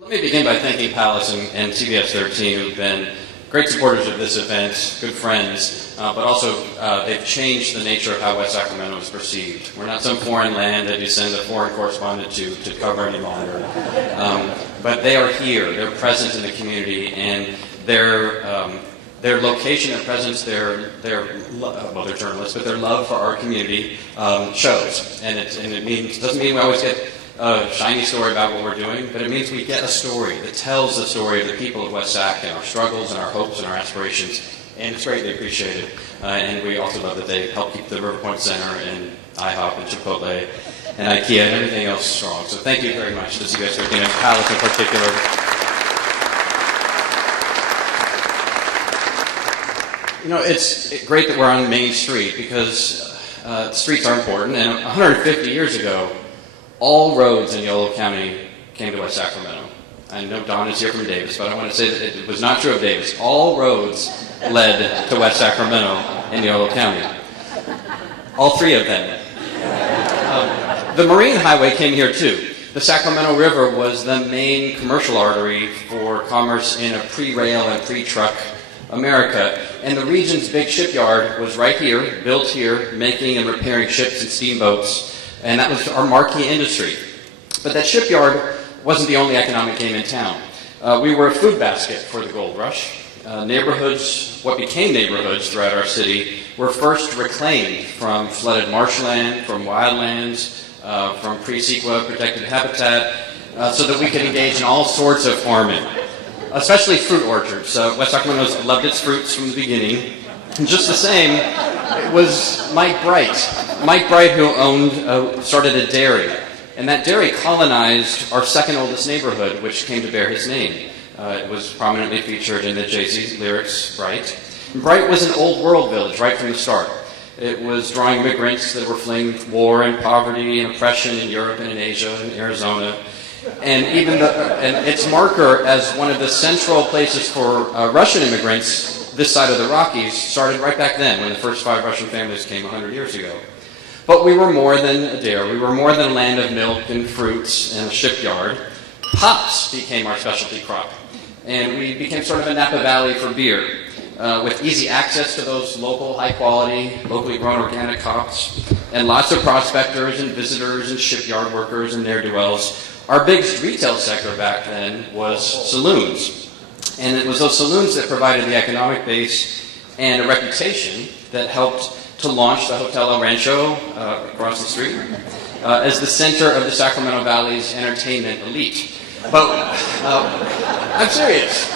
Let me begin by thanking Palace and CBS 13, who've been great supporters of this event, good friends, but also they've changed the nature of how West Sacramento is perceived. We're not some foreign land that you send a foreign correspondent to cover any longer. But they are here, they're present in the community, and their location and presence, they're journalists, but their love for our community shows. And it doesn't mean we always get a shiny story about what we're doing, but it means we get a story that tells the story of the people of West Sac and our struggles and our hopes and our aspirations, and it's greatly appreciated. And we also love that they help keep the River Point Center and IHOP and Chipotle and IKEA and everything else strong. So thank you very much to CBS 13 and Palace in particular. You know, it's great that we're on Main Street because streets are important, and 150 years ago, all roads in Yolo County came to West Sacramento. I know Don is here from Davis, but I want to say that it was not true of Davis. All roads led to West Sacramento in Yolo County. All three of them. The Marine Highway came here too. The Sacramento River was the main commercial artery for commerce in a pre-rail and pre-truck America. And the region's big shipyard was right here, built here, making and repairing ships and steamboats. And that was our marquee industry. But that shipyard wasn't the only economic game in town. We were a food basket for the gold rush. Neighborhoods, what became neighborhoods throughout our city, were first reclaimed from flooded marshland, from wildlands, from pre-CEQA protected habitat, so that we could engage in all sorts of farming, especially fruit orchards. West Sacramento's loved its fruits from the beginning. And just the same, it was Mike Bright. Mike Bright, who started a dairy. And that dairy colonized our second oldest neighborhood, which came to bear his name. It was prominently featured in the Jay-Z lyrics, Bright. And Bright was an old world village right from the start. It was drawing immigrants that were fleeing war and poverty and oppression in Europe and in Asia and Arizona. And its marker as one of the central places for Russian immigrants this side of the Rockies started right back then when the first 5 Russian families came 100 years ago. But we were more than a dairy. We were more than a land of milk and fruits and a shipyard. Hops became our specialty crop. And we became sort of a Napa Valley for beer, with easy access to those local, high-quality, locally grown organic hops, and lots of prospectors and visitors and shipyard workers and ne'er-do-wells. Our biggest retail sector back then was saloons. And it was those saloons that provided the economic base and a reputation that helped to launch the Hotel El Rancho across the street as the center of the Sacramento Valley's entertainment elite. But I'm serious.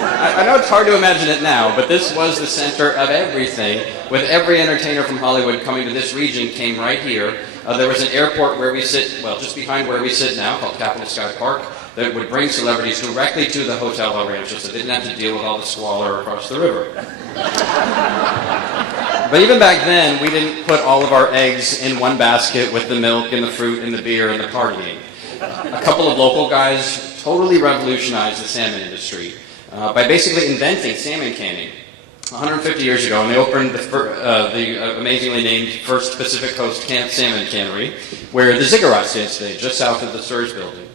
I know it's hard to imagine it now, but this was the center of everything, with every entertainer from Hollywood coming to this region came right here. There was an airport where we sit, well, just behind where we sit now, called Capital Sky Park, that would bring celebrities directly to the Hotel El Rancho so they didn't have to deal with all the squalor across the river. But even back then, we didn't put all of our eggs in one basket with the milk and the fruit and the beer and the partying. A couple of local guys totally revolutionized the salmon industry by basically inventing salmon canning 150 years ago, and they opened the amazingly named First Pacific Coast Salmon Cannery, where the Ziggurat stands today, just south of the Surge Building.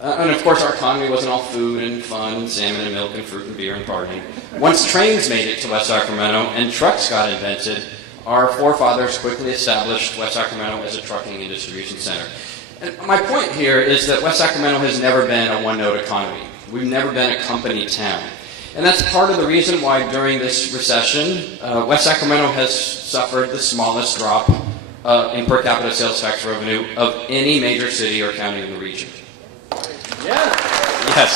And of course, our economy wasn't all food and fun and salmon and milk and fruit and beer and partying. Once trains made it to West Sacramento and trucks got invented, our forefathers quickly established West Sacramento as a trucking and distribution center. And my point here is that West Sacramento has never been a one-note economy. We've never been a company town. And that's part of the reason why during this recession, West Sacramento has suffered the smallest drop in per capita sales tax revenue of any major city or county in the region. Yeah. Yes.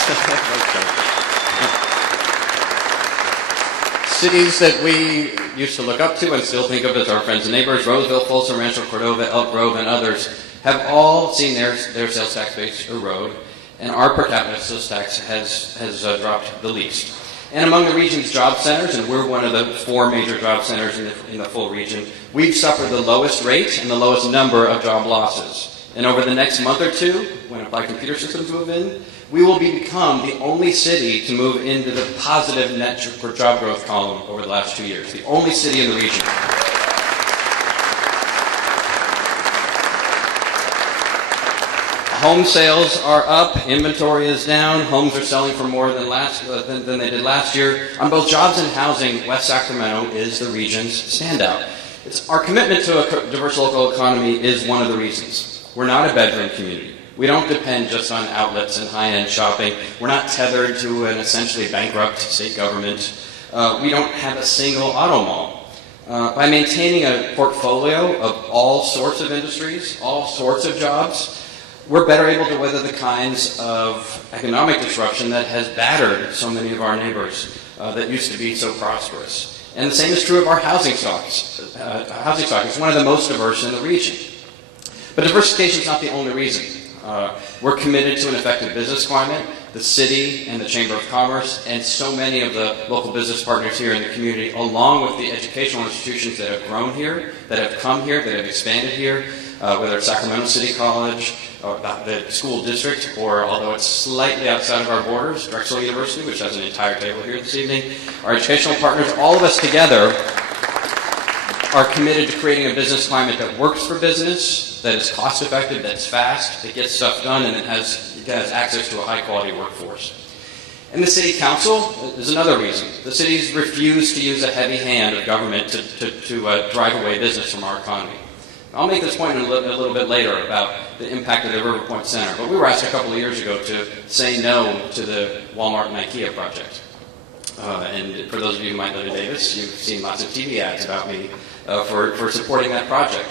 Cities that we used to look up to and still think of as our friends and neighbors, Roseville, Folsom, Rancho Cordova, Elk Grove, and others, have all seen their sales tax base erode, and our per capita sales tax has dropped the least. And among the region's job centers, and we're one of the 4 major job centers in the full region, we've suffered the lowest rate and the lowest number of job losses. And over the next month or two, when Applied Computer Systems move in, we will become the only city to move into the positive net for job growth column over the last 2 years. The only city in the region. Home sales are up, inventory is down, homes are selling for more than they did last year. On both jobs and housing, West Sacramento is the region's standout. Our commitment to a diverse local economy is one of the reasons. We're not a bedroom community. We don't depend just on outlets and high-end shopping. We're not tethered to an essentially bankrupt state government. We don't have a single auto mall. By maintaining a portfolio of all sorts of industries, all sorts of jobs, we're better able to weather the kinds of economic disruption that has battered so many of our neighbors that used to be so prosperous. And the same is true of our housing stocks. Housing stock is one of the most diverse in the region. But diversification is not the only reason. We're committed to an effective business climate. The city and the Chamber of Commerce and so many of the local business partners here in the community, along with the educational institutions that have grown here, that have come here, that have expanded here, whether it's Sacramento City College, or the school district, or although it's slightly outside of our borders, Drexel University, which has an entire table here this evening, our educational partners, all of us together are committed to creating a business climate that works for business, that is cost-effective, that's fast, that gets stuff done, and that has access to a high-quality workforce. And the City Council is another reason. The cities refuse to use a heavy hand of government to drive away business from our economy. I'll make this point a little bit later about the impact of the River Point Center, but we were asked a couple of years ago to say no to the Walmart and IKEA project. And for those of you who might live in Davis, you've seen lots of TV ads about me for supporting that project.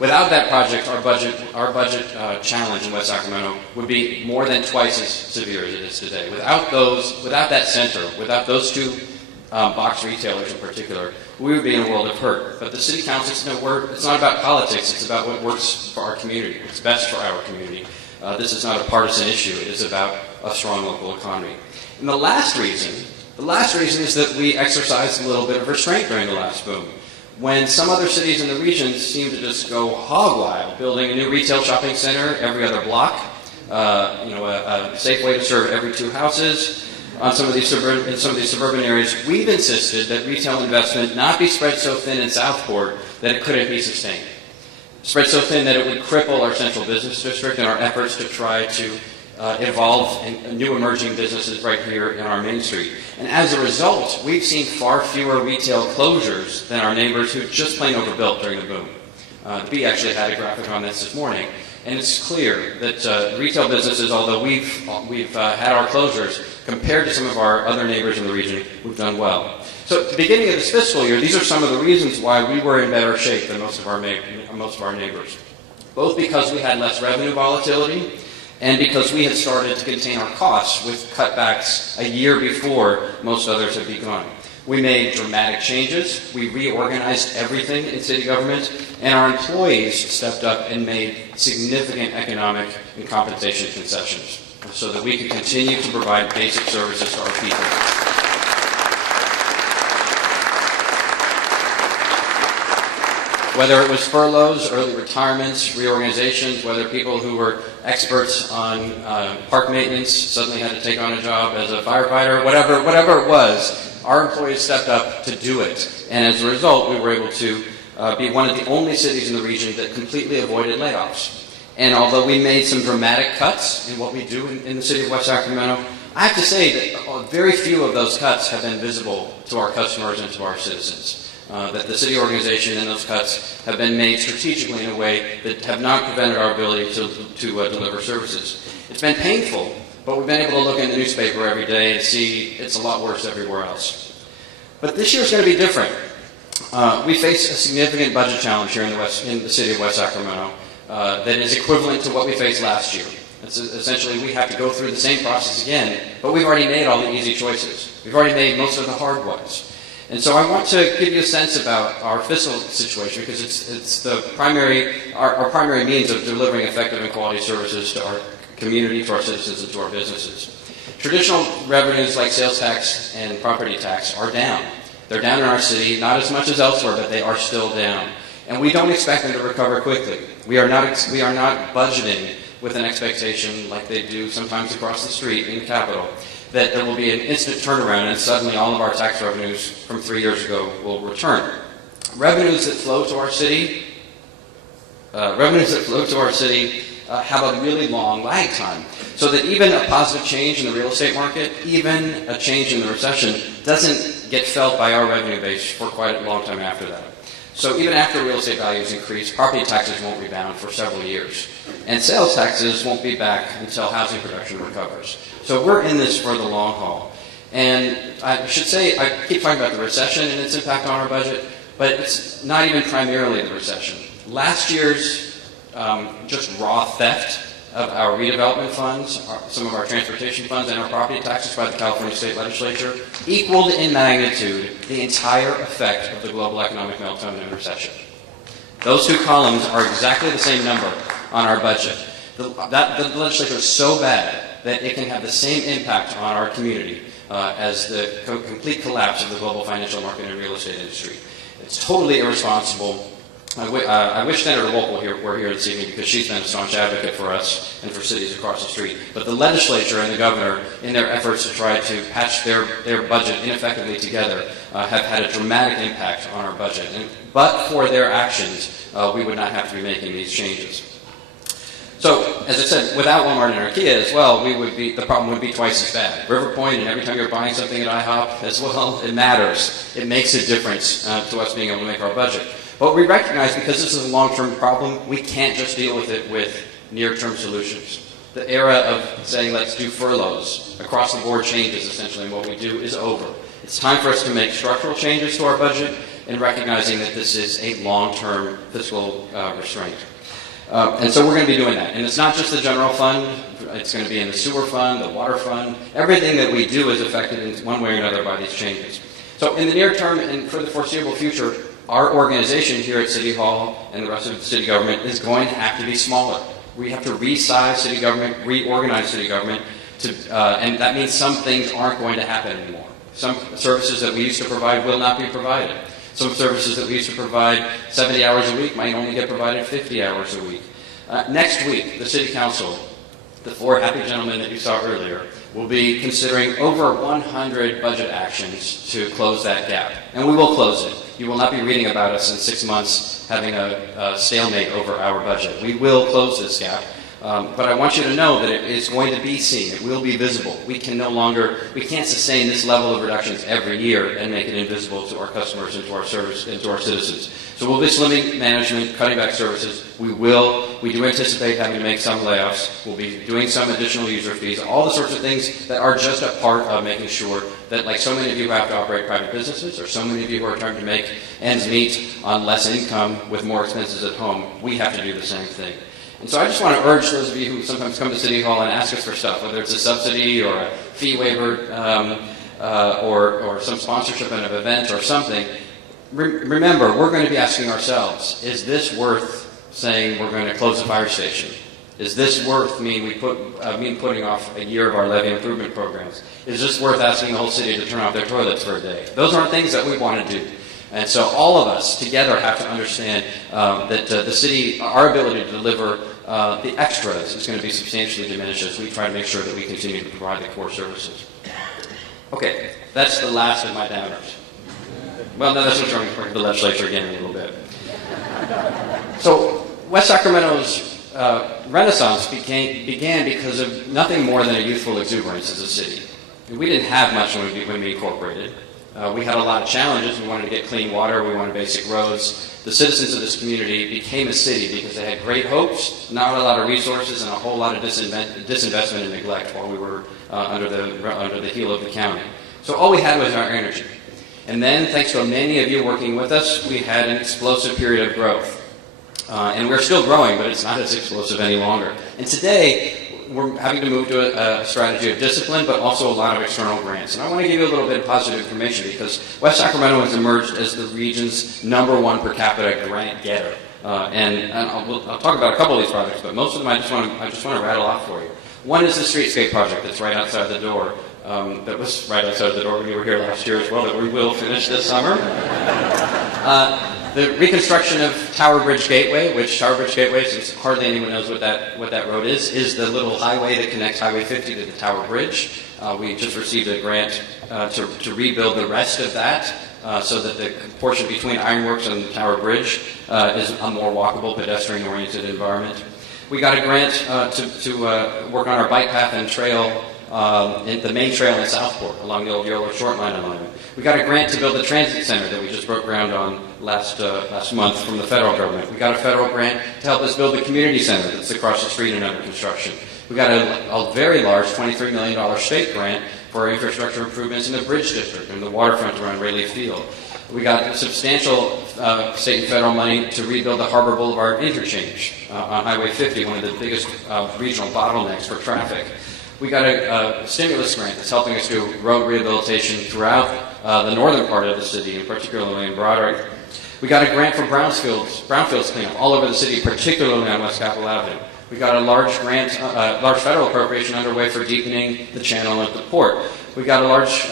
Without that project, our budget challenge in West Sacramento would be more than twice as severe as it is today. Without that center, without those two box retailers in particular, we would be in a world of hurt. But the City Council, it's not about politics, it's about what works for our community, what's best for our community. This is not a partisan issue, it is about a strong local economy. And the last reason is that we exercised a little bit of restraint during the last boom. When some other cities in the region seem to just go hog wild, building a new retail shopping center every other block, a safe way to serve every two houses, in some of these suburban areas, we've insisted that retail investment not be spread so thin in Southport that it couldn't be sustained. Spread so thin that it would cripple our central business district and our efforts to try to evolve new emerging businesses right here in our Main Street. And as a result, we've seen far fewer retail closures than our neighbors who just plain overbuilt during the boom. The Bee actually had a graphic on this morning, and it's clear that retail businesses, although we've had our closures, compared to some of our other neighbors in the region, we've done well. So at the beginning of this fiscal year, these are some of the reasons why we were in better shape than most of our neighbors. Both because we had less revenue volatility, and because we had started to contain our costs with cutbacks a year before most others had begun. We made dramatic changes, we reorganized everything in city government, and our employees stepped up and made significant economic and compensation concessions so that we could continue to provide basic services to our people. Whether it was furloughs, early retirements, reorganizations, whether people who were experts on park maintenance suddenly had to take on a job as a firefighter, whatever it was, our employees stepped up to do it. And as a result, we were able to be one of the only cities in the region that completely avoided layoffs. And although we made some dramatic cuts in what we do in the city of West Sacramento, I have to say that very few of those cuts have been visible to our customers and to our citizens. That the city organization and those cuts have been made strategically in a way that have not prevented our ability to deliver services. It's been painful, but we've been able to look in the newspaper every day and see it's a lot worse everywhere else. But this year's going to be different. We face a significant budget challenge here in the city of West Sacramento that is equivalent to what we faced last year. It's essentially, we have to go through the same process again, but we've already made all the easy choices. We've already made most of the hard ones. And so I want to give you a sense about our fiscal situation because it's our primary means of delivering effective and quality services to our community, to our citizens, and to our businesses. Traditional revenues like sales tax and property tax are down. They're down in our city, not as much as elsewhere, but they are still down. And we don't expect them to recover quickly. We are not budgeting with an expectation like they do sometimes across the street in the Capitol, that there will be an instant turnaround and suddenly all of our tax revenues from 3 years ago will return. Revenues that flow to our city have a really long lag time. So that even a positive change in the real estate market, even a change in the recession, doesn't get felt by our revenue base for quite a long time after that. So even after real estate values increase, property taxes won't rebound for several years. And sales taxes won't be back until housing production recovers. So we're in this for the long haul. And I should say, I keep talking about the recession and its impact on our budget, but it's not even primarily the recession. Last year's just raw theft of our redevelopment funds, some of our transportation funds, and our property taxes by the California State Legislature equaled in magnitude the entire effect of the global economic meltdown and recession. Those two columns are exactly the same number on our budget. The legislature is so bad that it can have the same impact on our community as the complete collapse of the global financial market and real estate industry. It's totally irresponsible. I wish Senator Wolk were here this evening because she's been a staunch advocate for us and for cities across the street. But the legislature and the governor, in their efforts to try to patch their budget ineffectively together, have had a dramatic impact on our budget. But for their actions, we would not have to be making these changes. So, as I said, without Walmart and IKEA as well, the problem would be twice as bad. River Point, and every time you're buying something at IHOP as well, it matters. It makes a difference to us being able to make our budget. But we recognize, because this is a long-term problem, we can't just deal with it with near-term solutions. The era of saying, let's do furloughs, across-the-board changes, essentially, in what we do is over. It's time for us to make structural changes to our budget and recognizing that this is a long-term fiscal restraint. And so we're going to be doing that. And it's not just the general fund. It's going to be in the sewer fund, the water fund. Everything that we do is affected in one way or another by these changes. So in the near term and for the foreseeable future, our organization here at City Hall and the rest of the city government is going to have to be smaller. We have to resize city government, reorganize city government, and that means some things aren't going to happen anymore. Some services that we used to provide will not be provided. Some services that we used to provide 70 hours a week might only get provided 50 hours a week. Next week, the City Council, the four happy gentlemen that you saw earlier, will be considering over 100 budget actions to close that gap. And we will close it. You will not be reading about us in 6 months having a stalemate over our budget. We will close this gap. But I want you to know that it is going to be seen. It will be visible. We can't sustain this level of reductions every year and make it invisible to our customers and to our citizens. So we'll be slimming management, cutting back services. We do anticipate having to make some layoffs. We'll be doing some additional user fees, all the sorts of things that are just a part of making sure that, like so many of you who have to operate private businesses, or so many of you who are trying to make ends meet on less income with more expenses at home, we have to do the same thing. And so I just want to urge those of you who sometimes come to City Hall and ask us for stuff, whether it's a subsidy or a fee waiver or some sponsorship in an event or something, remember, we're going to be asking ourselves, is this worth saying we're going to close a fire station? Is this worth putting off a year of our levy improvement programs? Is this worth asking the whole city to turn off their toilets for a day? Those aren't things that we want to do. And so all of us together have to understand that the city, our ability to deliver the extras is going to be substantially diminished as we try to make sure that we continue to provide the core services. Okay, that's the last of my downers. Well, no, that's what's going to the legislature again in a little bit. So West Sacramento's renaissance began because of nothing more than a youthful exuberance as a city. We didn't have much when we incorporated. We had a lot of challenges. We wanted to get clean water. We wanted basic roads. The citizens of this community became a city because they had great hopes, not a lot of resources, and a whole lot of disinvestment and neglect while we were under the heel of the county. So all we had was our energy. And then, thanks to many of you working with us, we had an explosive period of growth. And we're still growing, but it's not as explosive any longer. And today, we're having to move to a strategy of discipline, but also a lot of external grants. And I want to give you a little bit of positive information because West Sacramento has emerged as the region's #1 per capita grant getter. And I'll talk about a couple of these projects, but most of them I just want to rattle off for you. One is the Streetscape Project that's right outside the door. That was right outside the door when you were here last year as well, that we will finish this summer. The reconstruction of Tower Bridge Gateway, which Tower Bridge Gateway, since hardly anyone knows what that road is the little highway that connects Highway 50 to the Tower Bridge. We just received a grant to rebuild the rest of that so that the portion between Ironworks and the Tower Bridge is a more walkable, pedestrian-oriented environment. We got a grant to work on our bike path and trail, the main trail in Southport along the old Yolo Short Line alignment. We got a grant to build the transit center that we just broke ground on last month from the federal government. We got a federal grant to help us build the community center that's across the street and under construction. We got a very large $23 million state grant for infrastructure improvements in the Bridge District and the waterfront around Rayleigh Field. We got substantial state and federal money to rebuild the Harbor Boulevard interchange on Highway 50, one of the biggest regional bottlenecks for traffic. We got a stimulus grant that's helping us do road rehabilitation throughout the northern part of the city, and particularly in Broderick. We got a grant for brownfields cleanup all over the city, particularly on West Capitol Avenue. We got a large federal appropriation underway for deepening the channel at the port. We got a large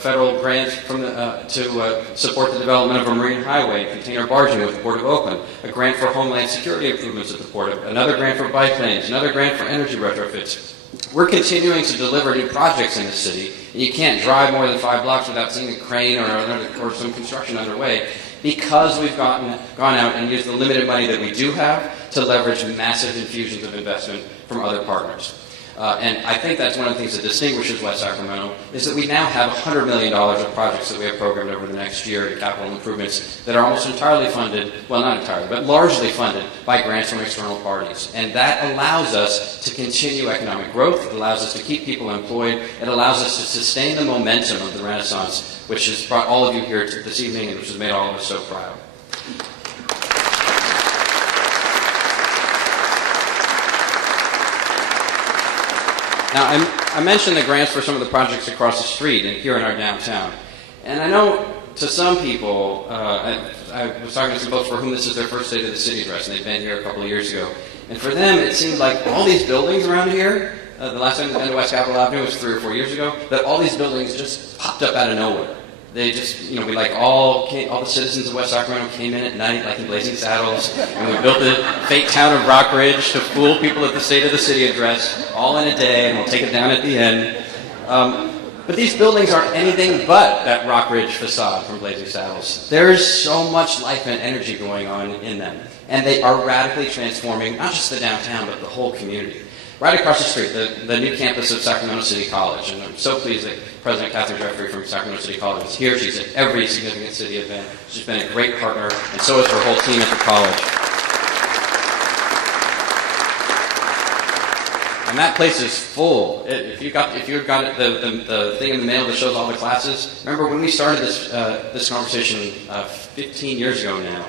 federal grant to support the development of a marine highway and container barging with the Port of Oakland. A grant for homeland security improvements at the port. Another grant for bike lanes. Another grant for energy retrofits. We're continuing to deliver new projects in the city, and you can't drive more than 5 blocks without seeing a crane or some construction underway, because we've gone out and used the limited money that we do have to leverage massive infusions of investment from other partners. And I think that's one of the things that distinguishes West Sacramento, is that we now have $100 million of projects that we have programmed over the next year in capital improvements that are almost entirely funded, well, not entirely, but largely funded by grants from external parties. And that allows us to continue economic growth. It allows us to keep people employed. It allows us to sustain the momentum of the Renaissance, which has brought all of you here this evening and which has made all of us so proud. Now, I mentioned the grants for some of the projects across the street and here in our downtown. And I know to some people, I was talking to some folks for whom this is their first day to the city address, and they've been here a couple of years ago. And for them, it seemed like all these buildings around here, the last time they've been to West Capitol Avenue was 3 or 4 years ago, that all these buildings just popped up out of nowhere. They just, we like all the citizens of West Sacramento came in at night, like in Blazing Saddles, and we built the fake town of Rockridge to fool people at the State of the City address, all in a day, and we'll take it down at the end. But these buildings aren't anything but that Rockridge facade from Blazing Saddles. There's so much life and energy going on in them, and they are radically transforming not just the downtown, but the whole community. Right across the street, the new campus of Sacramento City College, and I'm so pleased that President Catherine Jeffrey from Sacramento City College is here. She's at every significant city event. She's been a great partner, and so is her whole team at the college. And that place is full. If you got the thing in the mail that shows all the classes, remember when we started this conversation 15 years ago now,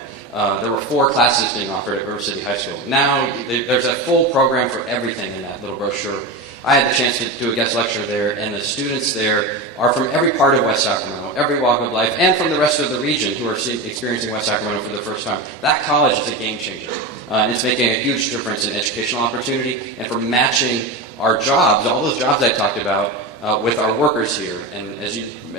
there were 4 classes being offered at River City High School. Now there's a full program for everything in that little brochure. I had the chance to do a guest lecture there, and the students there are from every part of West Sacramento, every walk of life, and from the rest of the region who are experiencing West Sacramento for the first time. That college is a game changer. And it's making a huge difference in educational opportunity and for matching our jobs, all those jobs I talked about, with our workers here. And as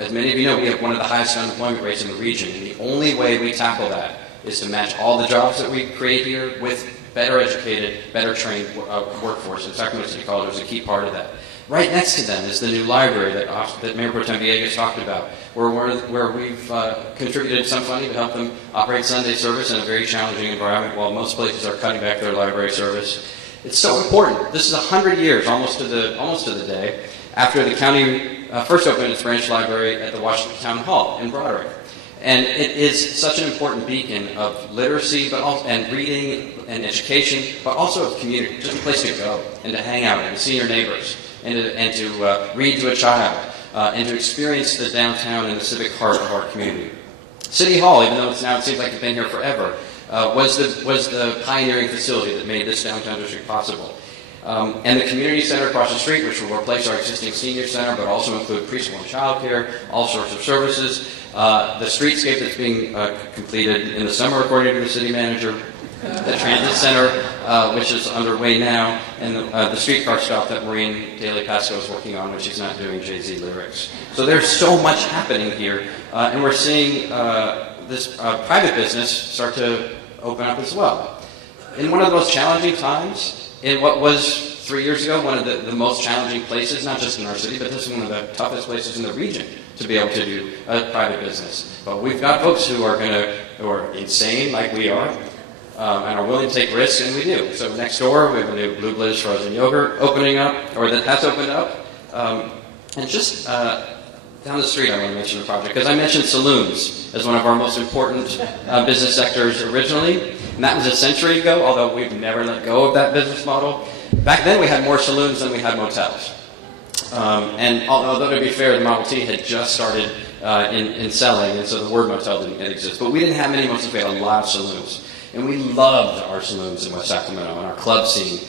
many of you know, we have one of the highest unemployment rates in the region. And the only way we tackle that is to match all the jobs that we create here with better educated, better trained workforce. And Sacramento City College is a key part of that. Right next to them is the new library that Mayor Pro Tem Villegas talked about, where we've contributed some funding to help them operate Sunday service in a very challenging environment while most places are cutting back their library service. It's so important. This is 100 years, almost to the day, after the county first opened its branch library at the Washington Town Hall in Broderick. And it is such an important beacon of literacy, and reading and education, but also of community, just a place to go and to hang out and see your neighbors, and to read to a child, and to experience the downtown and the civic heart of our community. City Hall, even though it seems like it's been here forever, was the pioneering facility that made this downtown district possible. And the community center across the street, which will replace our existing senior center, but also include preschool and childcare, all sorts of services. The streetscape that's being completed in the summer, according to the city manager. The transit center, which is underway now, and the streetcar stop that Maureen Daly Pasco is working on, which she's not doing Jay-Z lyrics. So there's so much happening here, and we're seeing this private business start to open up as well. In one of the most challenging times, in what was 3 years ago one of the most challenging places, not just in our city, but this is one of the toughest places in the region to be able to do a private business. But we've got folks who are insane like we are, and are willing to take risks, and we do. So next door, we have a new Blue Blizz frozen yogurt opening up, or that has opened up. And just down the street, I want to mention the project, because I mentioned saloons as one of our most important business sectors originally, and that was a century ago, although we've never let go of that business model. Back then, we had more saloons than we had motels. And although, to be fair, the Model T had just started in selling, and so the word motel didn't exist. But we didn't have many motels, we had a lot of saloons. And we loved our saloons in West Sacramento and our club scene.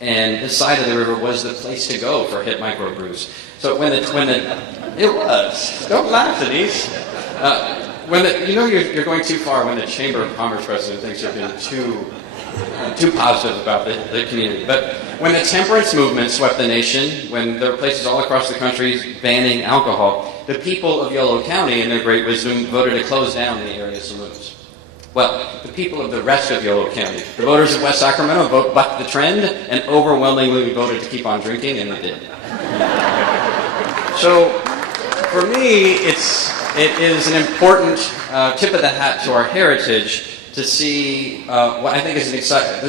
And this side of the river was the place to go for hip microbrews. So it was. Don't laugh, Denise. You're going too far when the Chamber of Commerce president thinks you're being too positive about the community. But when the temperance movement swept the nation, when there were places all across the country banning alcohol, the people of Yolo County, in their great wisdom, voted to close down the area saloons. Well, the people of the rest of Yolo County, the voters of West Sacramento, bucked the trend and overwhelmingly voted to keep on drinking, and they did. So, for me, it is an important tip of the hat to our heritage to see what I think is an exciting.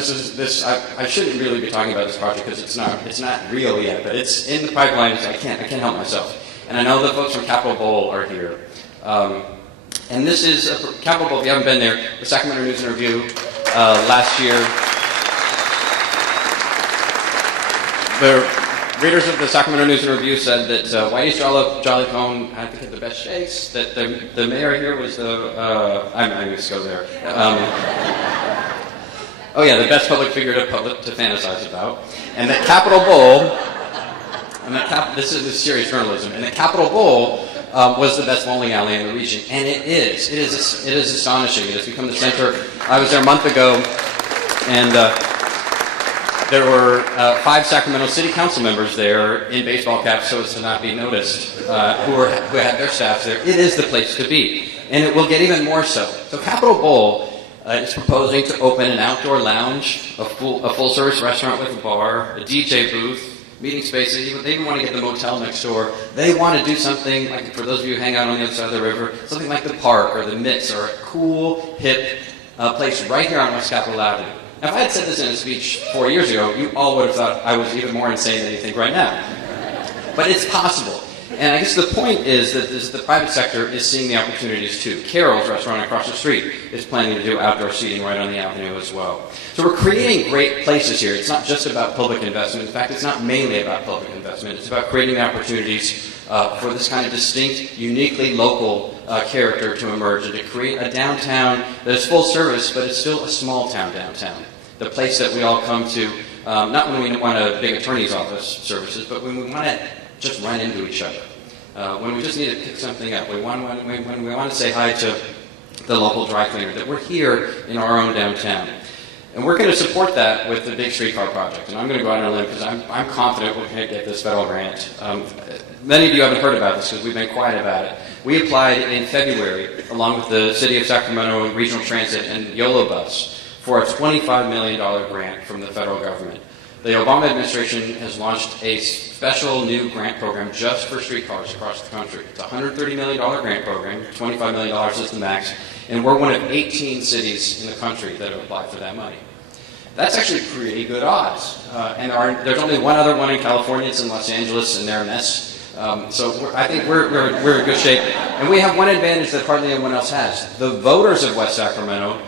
I shouldn't really be talking about this project because it's not real yet, but it's in the pipeline. I can't help myself. And I know the folks from Capitol Bowl are here. And this is Capitol Bowl. If you haven't been there, the Sacramento News and Review last year. The readers of the Sacramento News and Review said that Whitey's Jolly Cone had to get the best shakes. That the mayor here was I used to go there. The best public figure to fantasize about. And the Capitol Bowl. This is serious journalism. And the Capitol Bowl was the best bowling alley in the region, and it is. It is astonishing. It has become the center. I was there a month ago, and there were 5 Sacramento City Council members there in baseball caps, so as to not be noticed, who had their staffs there. It is the place to be, and it will get even more so. So Capitol Bowl is proposing to open an outdoor lounge, a full-service restaurant with a bar, a DJ booth, meeting spaces. They even want to get the motel next door. They want to do something, like for those of you who hang out on the other side of the river, something like the Park or the Mitts or a cool, hip place right here on West Capitol Avenue. Now, if I had said this in a speech 4 years ago, you all would have thought I was even more insane than you think right now. But it's possible. And I guess the point is that the private sector is seeing the opportunities too. Carol's restaurant across the street is planning to do outdoor seating right on the avenue as well. So we're creating great places here. It's not just about public investment. In fact, it's not mainly about public investment. It's about creating opportunities for this kind of distinct, uniquely local character to emerge and to create a downtown that is full service, but it's still a small town downtown. The place that we all come to, not when we want a big attorney's office services, but when we want to just run into each other. When we just need to pick something up. When we want to say hi to the local dry cleaner, that we're here in our own downtown. And we're going to support that with the big streetcar project. And I'm going to go out on a limb because I'm confident we're going to get this federal grant. Many of you haven't heard about this because we've been quiet about it. We applied in February, along with the City of Sacramento and Regional Transit and YOLO Bus, for a $25 million grant from the federal government. The Obama administration has launched a special new grant program just for streetcars across the country. It's a $130 million grant program, $25 million is the max, and we're one of 18 cities in the country that have applied for that money. That's actually pretty good odds. And there's only one other one in California, it's in Los Angeles, and they're a mess. So I think we're in good shape. And we have one advantage that hardly anyone else has. The voters of West Sacramento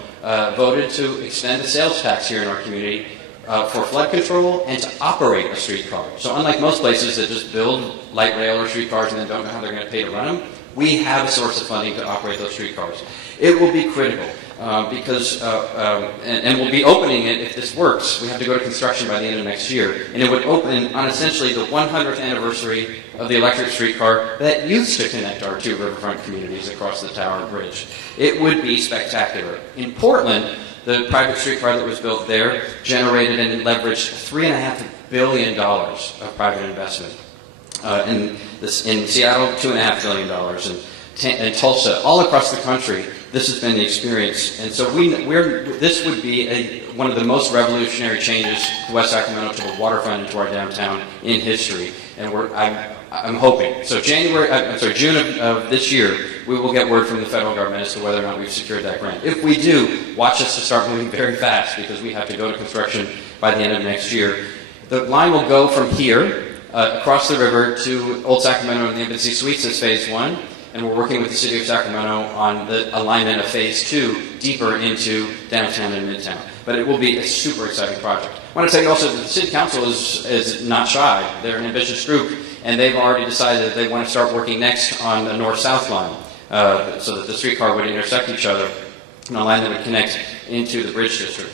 voted to extend the sales tax here in our community for flood control and to operate a streetcar. So unlike most places that just build light rail or streetcars and then don't know how they're going to pay to run them, we have a source of funding to operate those streetcars. It will be critical because, and we'll be opening it if this works. We have to go to construction by the end of next year. And it would open on essentially the 100th anniversary of the electric streetcar that used to connect our 2 riverfront communities across the Tower Bridge. It would be spectacular. In Portland, the private streetcar that was built there generated and leveraged $3.5 billion of private investment. In Seattle, $2.5 billion. In Tulsa, all across the country, this has been the experience. And so this would be one of the most revolutionary changes to West Sacramento, to the waterfront, and to our downtown in history. And I'm hoping. So June of this year, we will get word from the federal government as to whether or not we've secured that grant. If we do, watch us to start moving very fast because we have to go to construction by the end of next year. The line will go from here across the river to Old Sacramento and the Embassy Suites as phase 1, and we're working with the city of Sacramento on the alignment of phase 2 deeper into downtown and midtown. But it will be a super exciting project. I want to tell you also that the city council is not shy. They're an ambitious group, and they've already decided that they want to start working next on the north-south line so that the streetcar would intersect each other in a line that would connect into the Bridge District.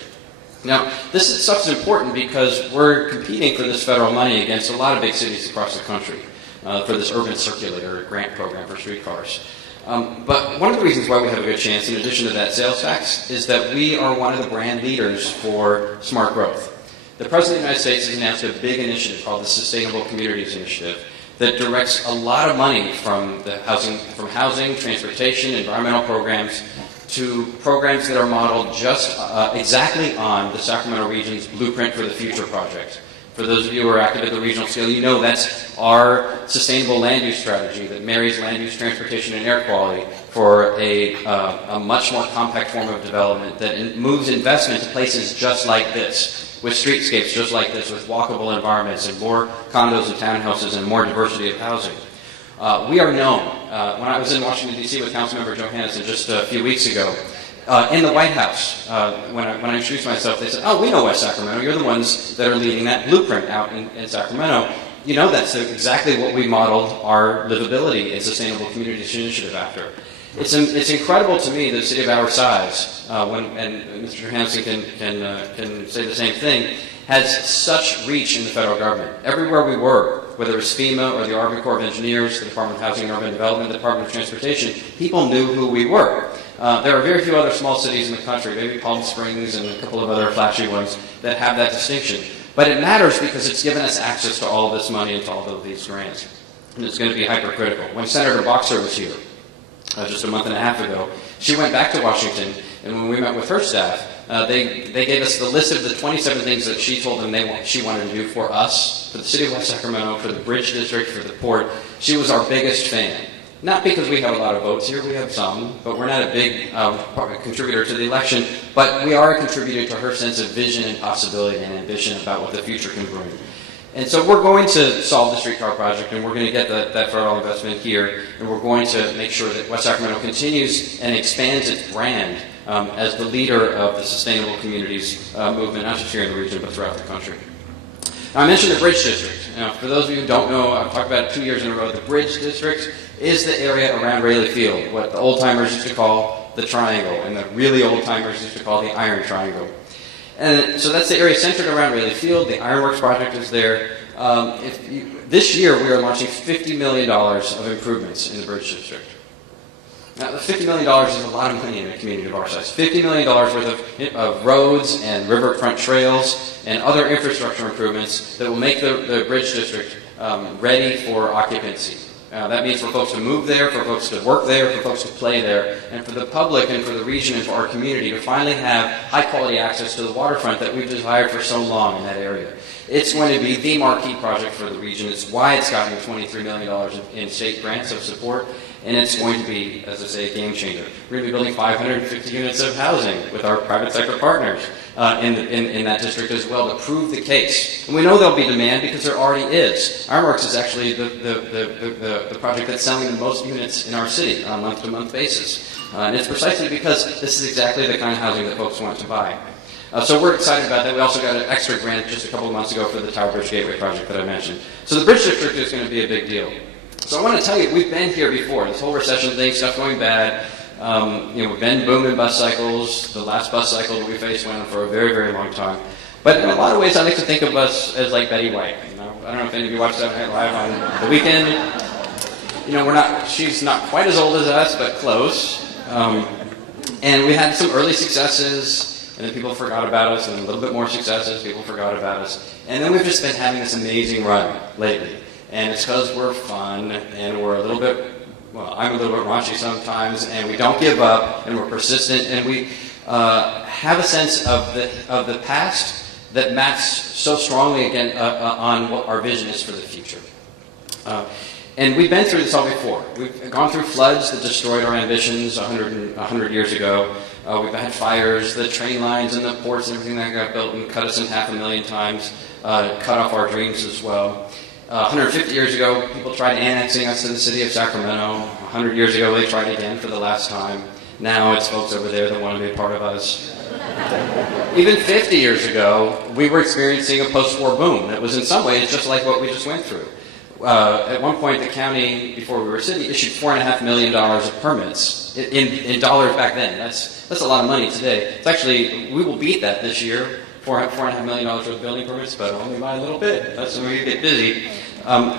Now, this stuff is important because we're competing for this federal money against a lot of big cities across the country for this urban circulator grant program for streetcars. But one of the reasons why we have a good chance, in addition to that sales tax, is that we are one of the brand leaders for smart growth. The President of the United States has announced a big initiative called the Sustainable Communities Initiative that directs a lot of money from housing, transportation, environmental programs to programs that are modeled just exactly on the Sacramento region's Blueprint for the Future project. For those of you who are active at the regional scale, you know that's our sustainable land use strategy that marries land use, transportation, and air quality for a much more compact form of development that moves investment to places just like this, with streetscapes just like this, with walkable environments and more condos and townhouses and more diversity of housing. We are known. When I was in Washington, D.C. with Councilmember Johansson just a few weeks ago, in the White House, when I introduced myself, they said, "Oh, we know West Sacramento. You're the ones that are leading that blueprint out in Sacramento. You know that's exactly what we modeled our livability and sustainable communities initiative after." It's incredible to me that a city of our size, and Mr. Johansson can say the same thing, has such reach in the federal government. Everywhere we were, whether it was FEMA or the Army Corps of Engineers, the Department of Housing and Urban Development, the Department of Transportation, people knew who we were. There are very few other small cities in the country, maybe Palm Springs and a couple of other flashy ones, that have that distinction. But it matters because it's given us access to all of this money and to all of these grants. And it's going to be hypercritical. When Senator Boxer was here, just a month and a half ago, she went back to Washington, and when we met with her staff, they gave us the list of the 27 things that she told them she wanted to do for us, for the city of West Sacramento, for the Bridge District, for the port. She was our biggest fan. Not because we have a lot of votes here, we have some, but we're not a big contributor to the election, but we are a contributor to her sense of vision and possibility and ambition about what the future can bring. And so we're going to solve the streetcar project, and we're going to get that federal investment here, and we're going to make sure that West Sacramento continues and expands its brand as the leader of the sustainable communities movement, not just here in the region, but throughout the country. Now, I mentioned the Bridge District. Now, for those of you who don't know, I've talked about it 2 years in a row. The Bridge District is the area around Rayleigh Field, what the old-timers used to call the Triangle, and the really old-timers used to call the Iron Triangle. And so that's the area centered around Rayleigh Field. The Ironworks project is there. This year, we are launching $50 million of improvements in the Bridge District. Now, the $50 million is a lot of money in a community of our size. $50 million worth of roads and riverfront trails and other infrastructure improvements that will make the Bridge District ready for occupancy. That means for folks to move there, for folks to work there, for folks to play there, and for the public and for the region and for our community to finally have high-quality access to the waterfront that we've desired for so long in that area. It's going to be the marquee project for the region. It's why it's gotten $23 million in state grants of support, and it's going to be, as I say, a game changer. We're going to be building 550 units of housing with our private sector partners in that district as well to prove the case. And we know there'll be demand because there already is. Ironworks is actually the project that's selling the most units in our city on a month-to-month basis. And it's precisely because this is exactly the kind of housing that folks want to buy. So we're excited about that. We also got an extra grant just a couple of months ago for the Tower Bridge Gateway project that I mentioned. So the Bridge District is going to be a big deal. So I want to tell you, we've been here before. This whole recession thing, stuff going bad. We've been booming bus cycles. The last bus cycle that we faced went on for a very, very long time. But in a lot of ways, I like to think of us as like Betty White. I don't know if any of you watched Saturday Night Live on the weekend. She's not quite as old as us, but close. And we had some early successes, and then people forgot about us, and a little bit more successes, people forgot about us. And then we've just been having this amazing run lately. And it's because we're fun, and we're a little bit, I'm a little bit raunchy sometimes, and we don't give up, and we're persistent, and we have a sense of the past that maps so strongly again on what our vision is for the future. And we've been through this all before. We've gone through floods that destroyed our ambitions 100 years ago. We've had fires, the train lines and the ports and everything that got built and cut us in half a million times, cut off our dreams as well. 150 years ago, people tried annexing us to the city of Sacramento. 100 years ago, they tried again for the last time. Now it's folks over there that want to be a part of us. Even 50 years ago, we were experiencing a post-war boom that was in some ways just like what we just went through. At one point, the county, before we were a city, issued $4.5 million of permits in dollars back then. That's a lot of money today. It's actually, we will beat that this year, $4.5 million worth of building permits, but only by a little bit. That's when we get busy.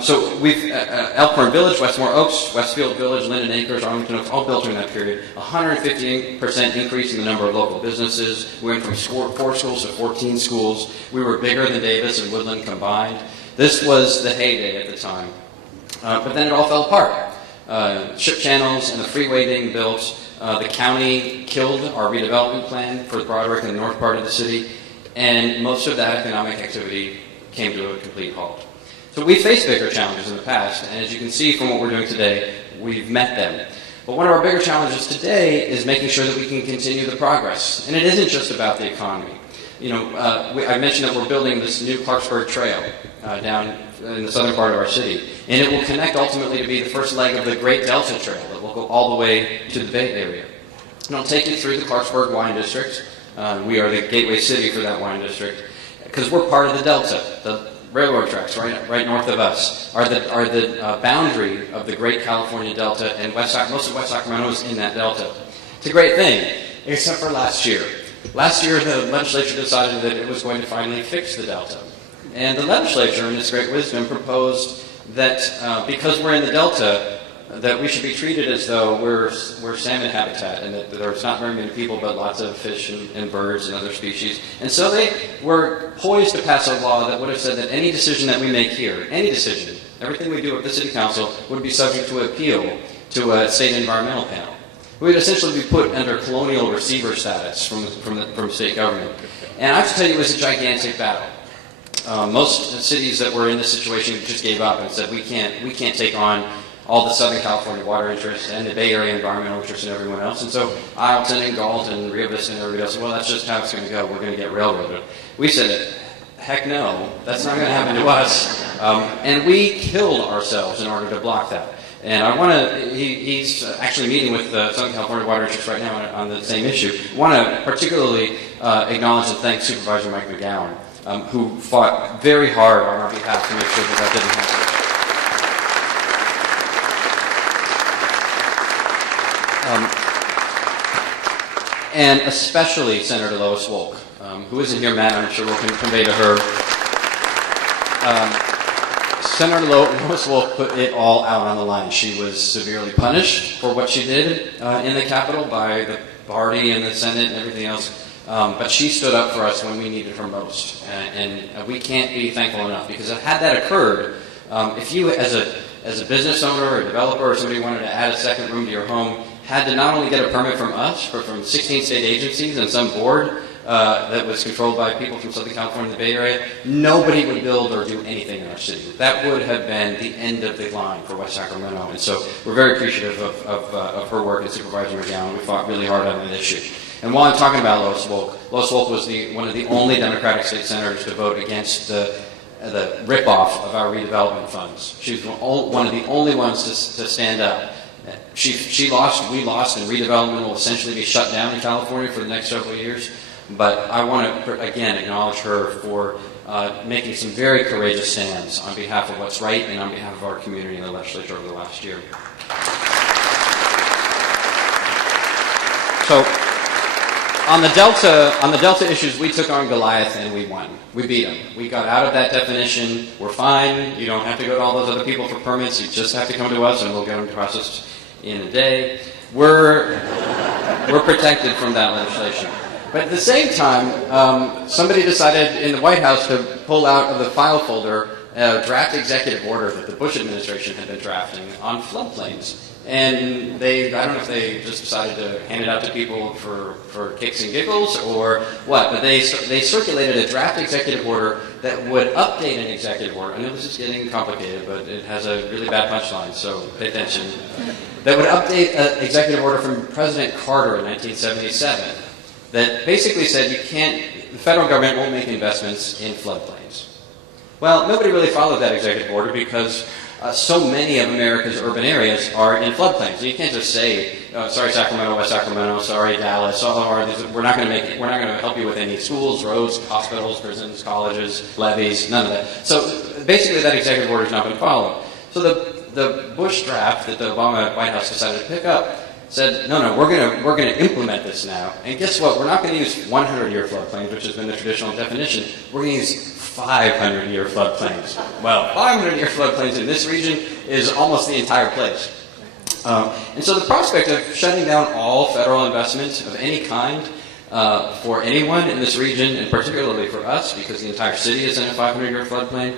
So we've, Elkhorn Village, Westmore Oaks, Westfield Village, Linden Acres, Arlington Oaks, all built during that period. 150% increase in the number of local businesses. We went from 4 schools to 14 schools. We were bigger than Davis and Woodland combined. This was the heyday at the time. But then it all fell apart. Ship channels and the freeway being built. The county killed our redevelopment plan for Broderick and the north part of the city. And most of that economic activity came to a complete halt. So we faced bigger challenges in the past, and as you can see from what we're doing today, we've met them. But one of our bigger challenges today is making sure that we can continue the progress. And it isn't just about the economy. I mentioned that we're building this new Clarksburg Trail down in the southern part of our city, and it will connect ultimately to be the first leg of the Great Delta Trail that will go all the way to the Bay Area. And I'll take you through the Clarksburg Wine District. We are the gateway city for that wine district because we're part of the Delta. The railroad tracks right north of us are the boundary of the Great California Delta, and most of West Sacramento is in that Delta. It's a great thing, except for last year. Last year, the legislature decided that it was going to finally fix the Delta. And the legislature, in its great wisdom, proposed that because we're in the Delta, that we should be treated as though we're salmon habitat, and that there's not very many people, but lots of fish and birds and other species. And so they were poised to pass a law that would have said that any decision that we make here, any decision, everything we do at the city council, would be subject to appeal to a state environmental panel. We would essentially be put under colonial receiver status from state government. And I have to tell you, it was a gigantic battle. Most cities that were in this situation just gave up and said, we can't take on all the Southern California water interests and the Bay Area environmental interests and everyone else. And so Isleton and Galt and Rio Vista and everybody else said, well, that's just how it's going to go. We're going to get railroaded. We said, heck no, that's not going to happen to us. And we killed ourselves in order to block that. And I want to, he's actually meeting with the Southern California Water Interests right now on the same issue. I want to particularly acknowledge and thank Supervisor Mike McGowan, who fought very hard on our behalf to make sure that that didn't happen. And especially Senator Lois Wolk, who isn't here, Matt, I'm sure we'll convey to her. Senator Lois Wolk put it all out on the line. She was severely punished for what she did in the Capitol by the party and the Senate and everything else. But she stood up for us when we needed her most. And we can't be thankful enough, because had that occurred, if you as a business owner or a developer or somebody wanted to add a second room to your home, had to not only get a permit from us, but from 16 state agencies and some board that was controlled by people from Southern California and the Bay Area, nobody would build or do anything in our city. That would have been the end of the line for West Sacramento. And so we're very appreciative of her work and Supervisor McGowan. We fought really hard on that issue. And while I'm talking about Lois Wolk was one of the only Democratic state senators to vote against the rip-off of our redevelopment funds. She was one of the only ones to stand up. She lost, we lost, and redevelopment will essentially be shut down in California for the next several years. But I want to, again, acknowledge her for making some very courageous stands on behalf of what's right and on behalf of our community in the legislature over the last year. So, on the Delta issues, we took on Goliath and we won. We beat him. We got out of that definition. We're fine. You don't have to go to all those other people for permits. You just have to come to us, and we'll get them processed in a day. We're protected from that legislation. But at the same time, somebody decided in the White House to pull out of the file folder a draft executive order that the Bush administration had been drafting on floodplains. And I don't know if they just decided to hand it out to people for kicks and giggles or what, but they circulated a draft executive order that would update an executive order. I know this is getting complicated, but it has a really bad punchline, so pay attention. That would update an executive order from President Carter in 1977 that basically said the federal government won't make investments in floodplains. Well, nobody really followed that executive order because so many of America's urban areas are in floodplains. So you can't just say, sorry Sacramento, West Sacramento, sorry Dallas, we're not going to help you with any schools, roads, hospitals, prisons, colleges, levees, none of that. So basically that executive order has not been followed. So the Bush draft that the Obama White House decided to pick up said, no, we're going to implement this now. And guess what? We're not going to use 100-year floodplains, which has been the traditional definition. We're going to use 500-year floodplains. Well, 500-year floodplains in this region is almost the entire place. And so the prospect of shutting down all federal investment of any kind for anyone in this region, and particularly for us, because the entire city is in a 500-year floodplain,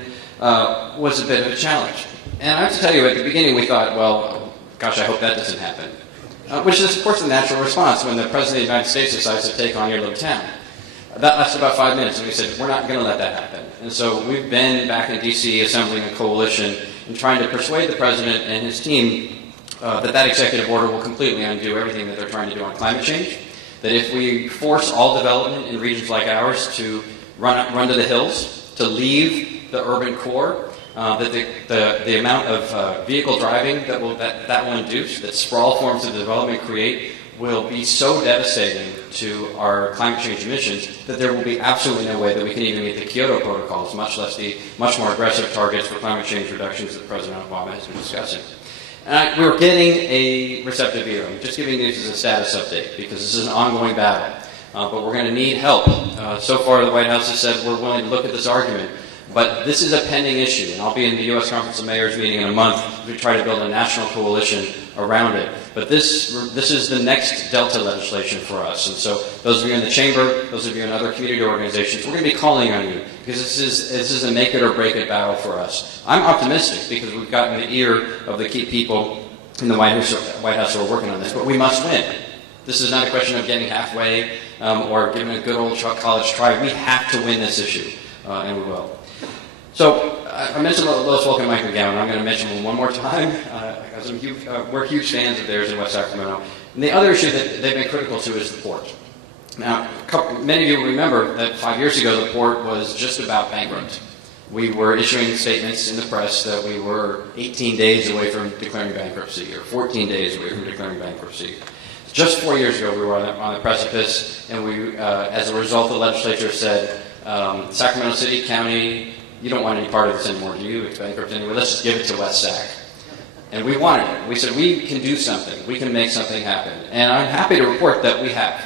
was a bit of a challenge. And I have to tell you, at the beginning we thought, well, gosh, I hope that doesn't happen. Which is, of course, the natural response when the President of the United States decides to take on your little town. That lasted about 5 minutes, and we said, we're not going to let that happen. And so we've been back in D.C. assembling a coalition and trying to persuade the President and his team that executive order will completely undo everything that they're trying to do on climate change. That if we force all development in regions like ours to run to the hills, to leave the urban core, that the amount of vehicle driving that will induce, that sprawl forms of development create, will be so devastating to our climate change emissions that there will be absolutely no way that we can even meet the Kyoto protocols, much less the much more aggressive targets for climate change reductions that President Obama has been discussing. We're getting a receptive ear. I'm just giving this as a status update because this is an ongoing battle, but we're going to need help. So far, the White House has said we're willing to look at this argument. But this is a pending issue, and I'll be in the U.S. Conference of Mayors meeting in a month to try to build a national coalition around it. But this is the next Delta legislation for us. And so those of you in the chamber, those of you in other community organizations, we're going to be calling on you because this is a make it or break it battle for us. I'm optimistic because we've gotten the ear of the key people in the White House who are working on this, but we must win. This is not a question of getting halfway or giving a good old college try. We have to win this issue, and we will. So I mentioned Lois Volk and Mike McGowan. I'm going to mention them one more time. We're huge fans of theirs in West Sacramento. And the other issue that they've been critical to is the port. Now, many of you remember that 5 years ago the port was just about bankrupt. We were issuing statements in the press that we were 18 days away from declaring bankruptcy or 14 days away from declaring bankruptcy. Just 4 years ago we were on the precipice, and we, as a result, the legislature said, Sacramento City, County, you don't want any part of this anymore, do you? It's bankrupt anyway. Let's just give it to West Sac. And we wanted it. We said, we can do something. We can make something happen. And I'm happy to report that we have.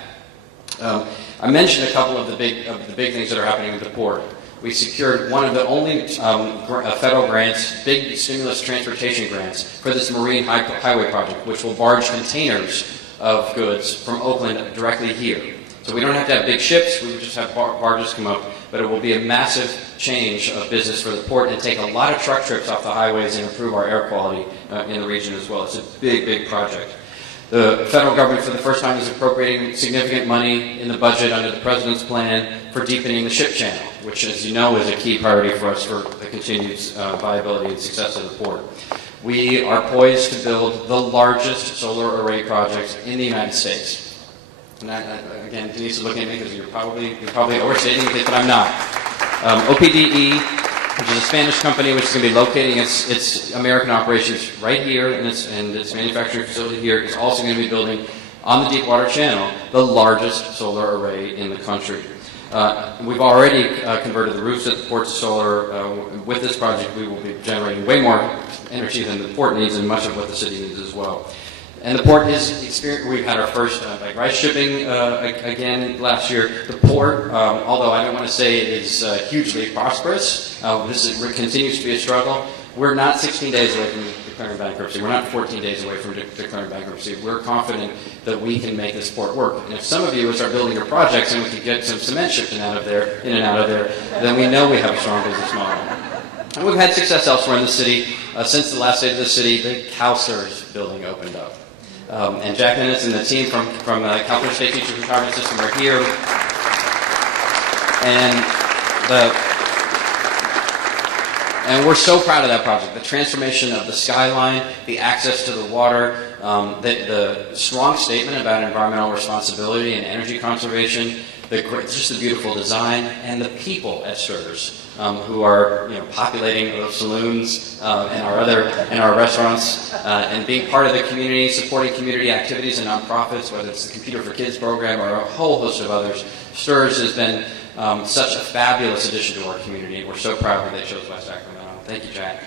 I mentioned a couple of the big things that are happening with the port. We secured one of the only federal grants, big stimulus transportation grants, for this marine highway project, which will barge containers of goods from Oakland directly here. So we don't have to have big ships, we would just have barges come up, but it will be a massive change of business for the port and take a lot of truck trips off the highways and improve our air quality in the region as well. It's a big project. The federal government for the first time is appropriating significant money in the budget under the President's plan for deepening the ship channel, which, as you know, is a key priority for us for the continued viability and success of the port. We are poised to build the largest solar array project in the United States. And again, Denise is looking at me because you're probably overstating it, but I'm not. OPDE, which is a Spanish company which is going to be locating its American operations right here and its manufacturing facility here, is also going to be building on the Deepwater Channel the largest solar array in the country. We've already converted the roofs at the port to solar. With this project, we will be generating way more energy than the port needs and much of what the city needs as well. And the port is experienced. We've had our first rice shipping again last year. The port, although I don't want to say it is hugely prosperous, this continues to be a struggle. We're not 16 days away from declaring bankruptcy. We're not 14 days away from declaring bankruptcy. We're confident that we can make this port work. And if some of you would start building your projects and we could get some cement shipped in and out of there, then we know we have a strong business model. And we've had success elsewhere in the city. since the last day of the city, the CalSERS building opened up. And Jack Minnis and the team from California State Teachers Retirement System are here. And we're so proud of that project. The transformation of the skyline, the access to the water, the strong statement about environmental responsibility and energy conservation, just the beautiful design, and the people at STRS who are populating those saloons and our restaurants and being part of the community, supporting community activities and nonprofits, whether it's the Computer for Kids program or a whole host of others. STRS has been such a fabulous addition to our community, and we're so proud that they chose West Sacramento. Thank you, Jack.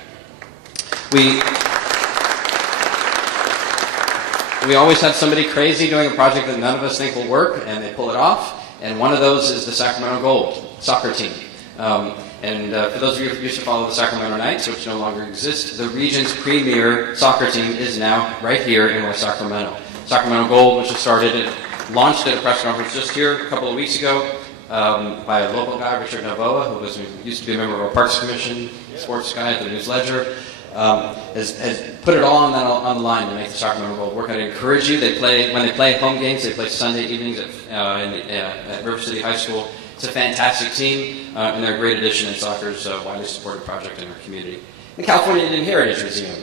We always have somebody crazy doing a project that none of us think will work, and they pull it off. And one of those is the Sacramento Gold soccer team. For those of you who used to follow the Sacramento Knights, which no longer exist, the region's premier soccer team is now right here in West Sacramento. Sacramento Gold, which was launched at a press conference just here a couple of weeks ago by a local guy, Richard Novoa, who used to be a member of our Parks Commission, sports guy at the News Ledger, has put it all on the line to make the Sacramento Gold work. I'd encourage you, when they play home games, they play Sunday evenings at River City High School. It's a fantastic team, and they're a great addition in soccer's widely supported project in our community. The California Indian Heritage Museum,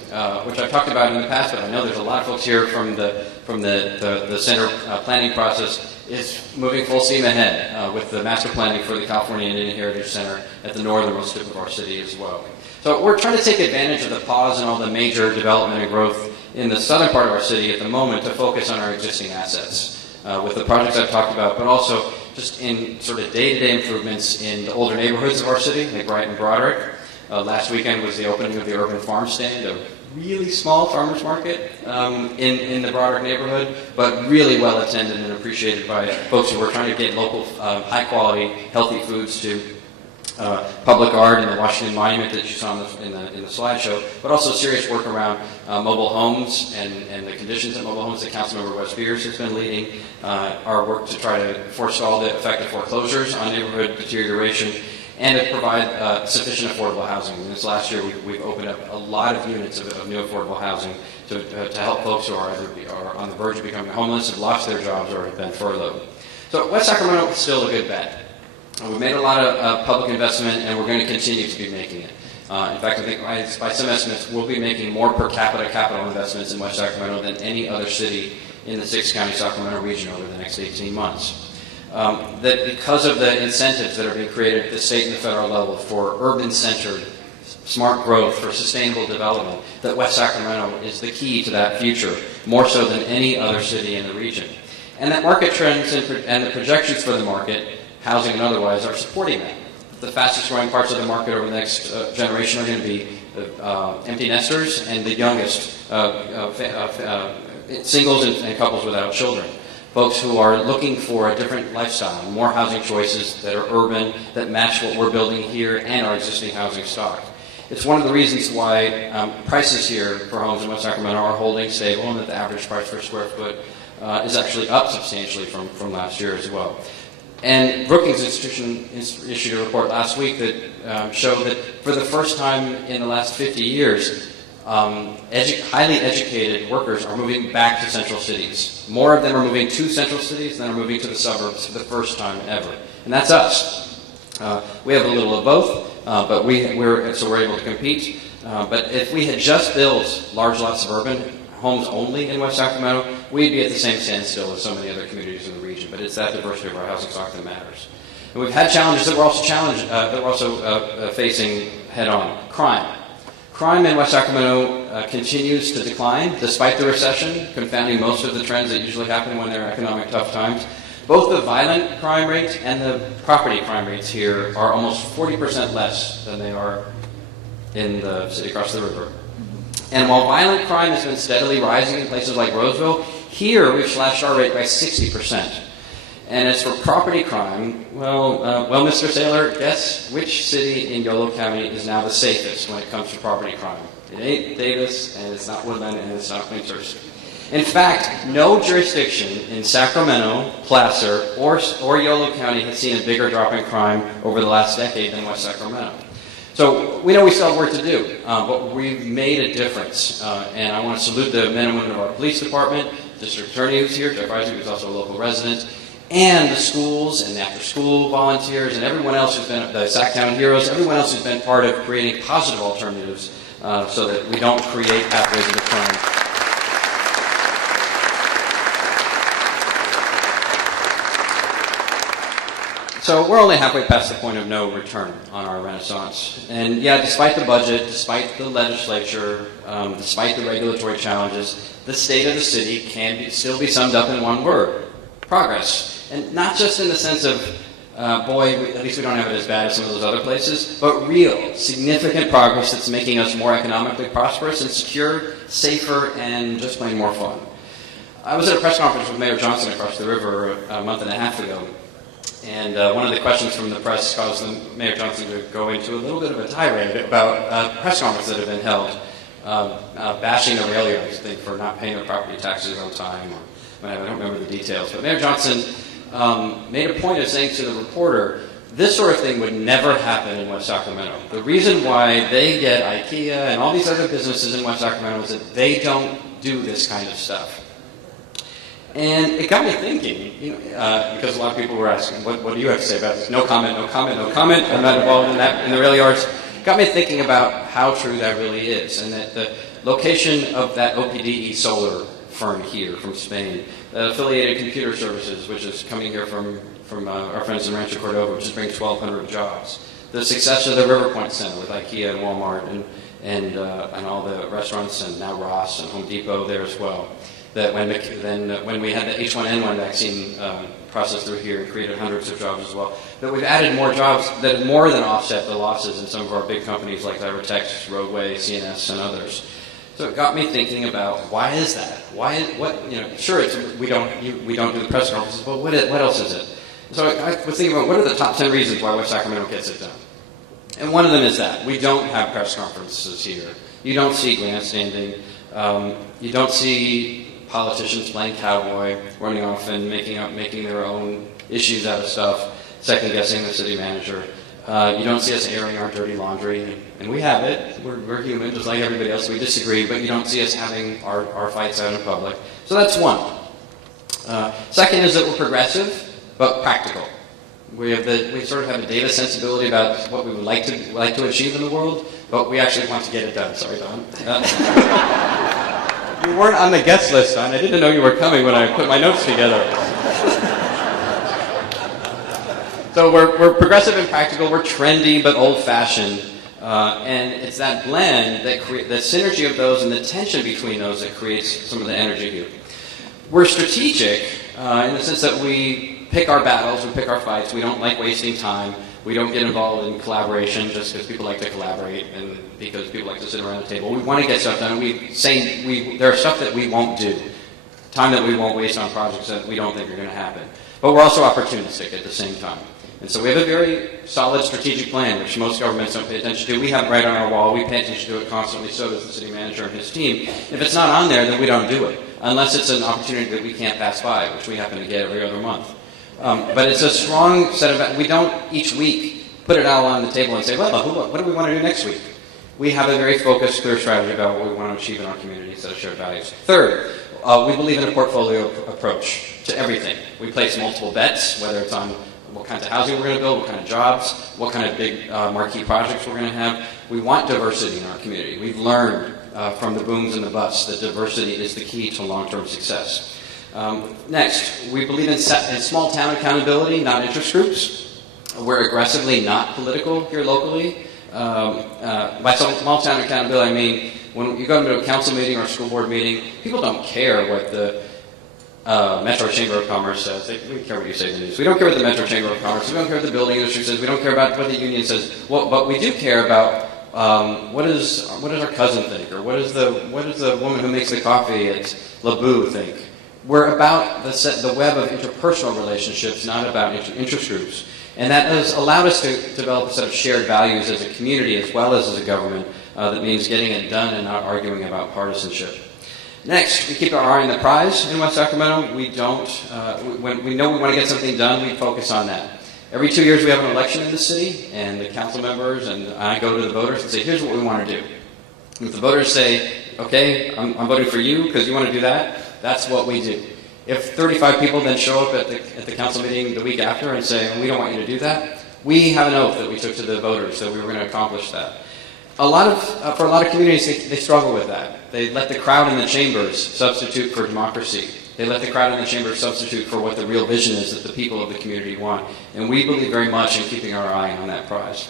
which I've talked about in the past, but I know there's a lot of folks here from the center planning process, is moving full steam ahead with the master planning for the California Indian Heritage Center at the northernmost tip of our city as well. So we're trying to take advantage of the pause and all the major development and growth in the southern part of our city at the moment to focus on our existing assets with the projects I've talked about, but also just in sort of day-to-day improvements in the older neighborhoods of our city, like Brighton and Broderick. Last weekend was the opening of the Urban Farm Stand, a really small farmer's market in the Broderick neighborhood, but really well attended and appreciated by folks who were trying to get local, high-quality, healthy foods to public art and the Washington Monument that you saw in the slideshow, but also serious work around mobile homes and the conditions at mobile homes that Councilmember Wes Beers has been leading, our work to try to forestall the effect of foreclosures on neighborhood deterioration, and to provide sufficient affordable housing. And this last year, we've opened up a lot of units of new affordable housing to help folks who are on the verge of becoming homeless, have lost their jobs, or have been furloughed. So West Sacramento is still a good bet. We've made a lot of public investment, and we're going to continue to be making it. In fact, I think by some estimates, we'll be making more per capita capital investments in West Sacramento than any other city in the six-county Sacramento region over the next 18 months. That because of the incentives that are being created at the state and the federal level for urban-centered, smart growth, for sustainable development, that West Sacramento is the key to that future, more so than any other city in the region. And that market trends and the projections for the market, housing and otherwise, are supporting that. The fastest growing parts of the market over the next generation are going to be empty nesters and the youngest singles and couples without children. Folks who are looking for a different lifestyle, more housing choices that are urban, that match what we're building here and our existing housing stock. It's one of the reasons why prices here for homes in West Sacramento are holding stable, and that the average price per square foot is actually up substantially from last year as well. And Brookings Institution issued a report last week that showed that for the first time in the last 50 years, highly educated workers are moving back to central cities. More of them are moving to central cities than are moving to the suburbs for the first time ever. And that's us. We have a little of both, but we're able to compete. But if we had just built large lot suburban homes only in West Sacramento, we'd be at the same standstill as so many other communities in the region. But it's that diversity of our housing stock that matters. And we've had challenges that we're also facing head on. Crime in West Sacramento continues to decline despite the recession, confounding most of the trends that usually happen when there are economic tough times. Both the violent crime rate and the property crime rates here are almost 40% less than they are in the city across the river. And while violent crime has been steadily rising in places like Roseville, here we've slashed our rate by 60%. And as for property crime, well, Mr. Saylor, guess which city in Yolo County is now the safest when it comes to property crime? It ain't Davis, and it's not Woodland, and it's not Quinters. In fact, no jurisdiction in Sacramento, Placer, or Yolo County has seen a bigger drop in crime over the last decade than West Sacramento. So we know we still have work to do, but we've made a difference. And I want to salute the men and women of our police department, district attorney who's here, Jeff Rising, who's also a local resident, and the schools and the after-school volunteers and everyone else who's been, the Sacktown heroes, everyone else who's been part of creating positive alternatives so that we don't create pathways into crime. So we're only halfway past the point of no return on our renaissance. And yeah, despite the budget, despite the legislature, despite the regulatory challenges, the state of the city can still be summed up in one word: progress. And not just in the sense of, at least we don't have it as bad as some of those other places, but real, significant progress that's making us more economically prosperous and secure, safer, and just plain more fun. I was at a press conference with Mayor Johnson across the river a month and a half ago. And one of the questions from the press caused Mayor Johnson to go into a little bit of a tirade about press conferences that have been held, bashing the rail yards, I think, for not paying their property taxes on time, or whatever. I don't remember the details. But Mayor Johnson made a point of saying to the reporter, this sort of thing would never happen in West Sacramento. The reason why they get IKEA and all these other businesses in West Sacramento is that they don't do this kind of stuff. And it got me thinking, because a lot of people were asking, what do you have to say about this? No comment, no comment, no comment. I'm not involved in that, in the rail yards. It got me thinking about how true that really is, and that the location of that OPDE solar firm here from Spain, Affiliated Computer Services, which is coming here from our friends in Rancho Cordova, which is bringing 1,200 jobs. The success of the River Point Center with IKEA and Walmart and all the restaurants, and now Ross and Home Depot there as well. That when we had the H1N1 vaccine process through here and created hundreds of jobs as well, that we've added more jobs that have more than offset the losses in some of our big companies like Divertex, Roadway, CNS, and others. So it got me thinking about, why is that? Sure, we don't do the press conferences, but what else is it? So I was thinking about, what are the top 10 reasons why West Sacramento gets it done? And one of them is that we don't have press conferences here. You don't see grandstanding. You don't see politicians playing cowboy, running off and making their own issues out of stuff, second-guessing the city manager. You don't see us airing our dirty laundry, and we have it. We're human, just like everybody else. We disagree, but you don't see us having our fights out in public. So that's one. Second is that we're progressive, but practical. We sort of have a data sensibility about what we would like to achieve in the world, but we actually want to get it done. Sorry, Don. You weren't on the guest list, Don. I didn't know you were coming when I put my notes together. So we're progressive and practical. We're trendy but old-fashioned. And it's that blend, the synergy of those and the tension between those that creates some of the energy here. We're strategic in the sense that we pick our battles, we pick our fights. We don't like wasting time. We don't get involved in collaboration just because people like to collaborate and because people like to sit around the table. We want to get stuff done. There are stuff that we won't do, time that we won't waste on projects that we don't think are going to happen. But we're also opportunistic at the same time. And so we have a very solid strategic plan, which most governments don't pay attention to. We have it right on our wall. We pay attention to it constantly. So does the city manager and his team. If it's not on there, then we don't do it, unless it's an opportunity that we can't pass by, which we happen to get every other month. But it's a strong set of, we don't each week put it all on the table and say, well, what do we want to do next week? We have a very focused, clear strategy about what we want to achieve in our community, set of shared values. Third, we believe in a portfolio approach to everything. We place multiple bets, whether it's on what kinds of housing we're going to build, what kind of jobs, what kind of big marquee projects we're going to have. We want diversity in our community. We've learned from the booms and the busts that diversity is the key to long-term success. Next, we believe in small town accountability, not interest groups. We're aggressively not political here locally. By small town accountability, I mean when you go into a council meeting or a school board meeting, people don't care what the Metro Chamber of Commerce says. We care what you say in the news. We don't care what the Metro Chamber of Commerce says. We don't care what the building industry says. We don't care about what the union says. But we do care about what does our cousin think, or what does the woman who makes the coffee at Laboo think. We're about the web of interpersonal relationships, not about interest groups. And that has allowed us to develop a set of shared values as a community as well as a government that means getting it done and not arguing about partisanship. Next, we keep our eye on the prize in West Sacramento. We don't, when we know we want to get something done, we focus on that. Every 2 years we have an election in the city, and the council members and I go to the voters and say, here's what we want to do. And if the voters say, okay, I'm voting for you because you want to do that, that's what we do. If 35 people then show up at the council meeting the week after and say, we don't want you to do that, we have an oath that we took to the voters that we were going to accomplish that. For a lot of communities, they struggle with that. They let the crowd in the chambers substitute for democracy. They let the crowd in the chambers substitute for what the real vision is that the people of the community want. And we believe very much in keeping our eye on that prize.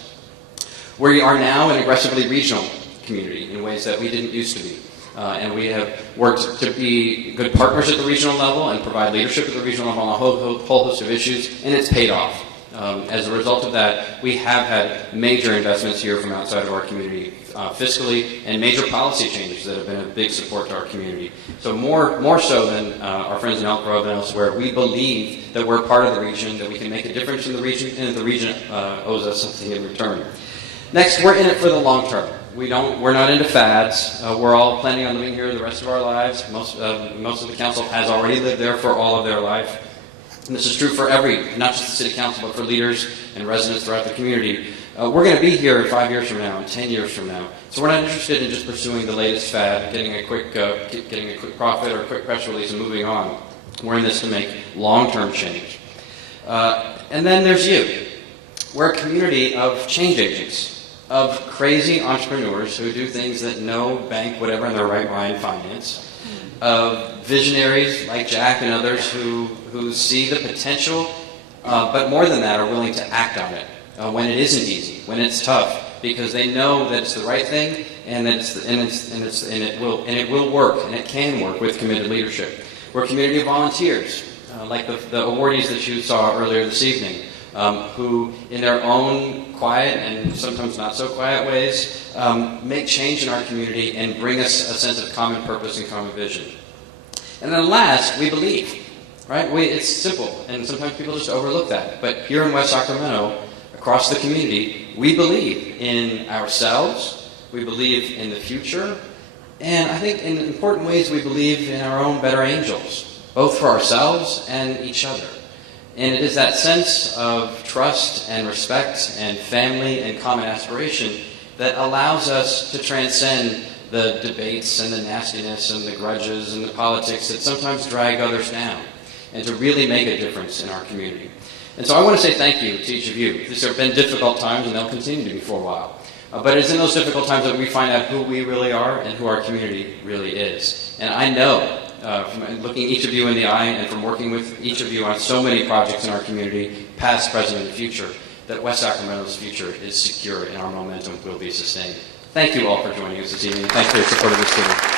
We are now an aggressively regional community in ways that we didn't used to be. And we have worked to be good partners at the regional level and provide leadership at the regional level on a whole host of issues, and it's paid off. As a result of that, we have had major investments here from outside of our community fiscally, and major policy changes that have been a big support to our community. So more so than our friends in Elk Grove and elsewhere, we believe that we're part of the region, that we can make a difference in the region, and that the region owes us something in return. Next, we're in it for the long term. We're not into fads. We're all planning on living here the rest of our lives. Most of the council has already lived there for all of their life. And this is true for not just the city council, but for leaders and residents throughout the community. We're going to be here 5 years from now and 10 years from now. So we're not interested in just pursuing the latest fad, getting a quick profit or a quick press release and moving on. We're in this to make long-term change. And then there's you. We're a community of change agents, of crazy entrepreneurs who do things that no bank would ever in their right mind finance, of visionaries like Jack and others who see the potential, but more than that, are willing to act on it when it isn't easy, when it's tough, because they know that it's the right thing and it will work, and it can work with committed leadership. We're a community of volunteers, like the awardees that you saw earlier this evening, who, in their own quiet and sometimes not so quiet ways, make change in our community and bring us a sense of common purpose and common vision. And then last, we believe, right? It's simple, and sometimes people just overlook that. But here in West Sacramento, across the community, we believe in ourselves, we believe in the future, and I think in important ways we believe in our own better angels, both for ourselves and each other. And it is that sense of trust and respect and family and common aspiration that allows us to transcend the debates and the nastiness and the grudges and the politics that sometimes drag others down, and to really make a difference in our community. And so I want to say thank you to each of you. These have been difficult times, and they'll continue to be for a while. But it's in those difficult times that we find out who we really are and who our community really is. And I know, from looking each of you in the eye and from working with each of you on so many projects in our community, past, present, and future, that West Sacramento's future is secure and our momentum will be sustained. Thank you all for joining us this evening. Thanks for your support of this city.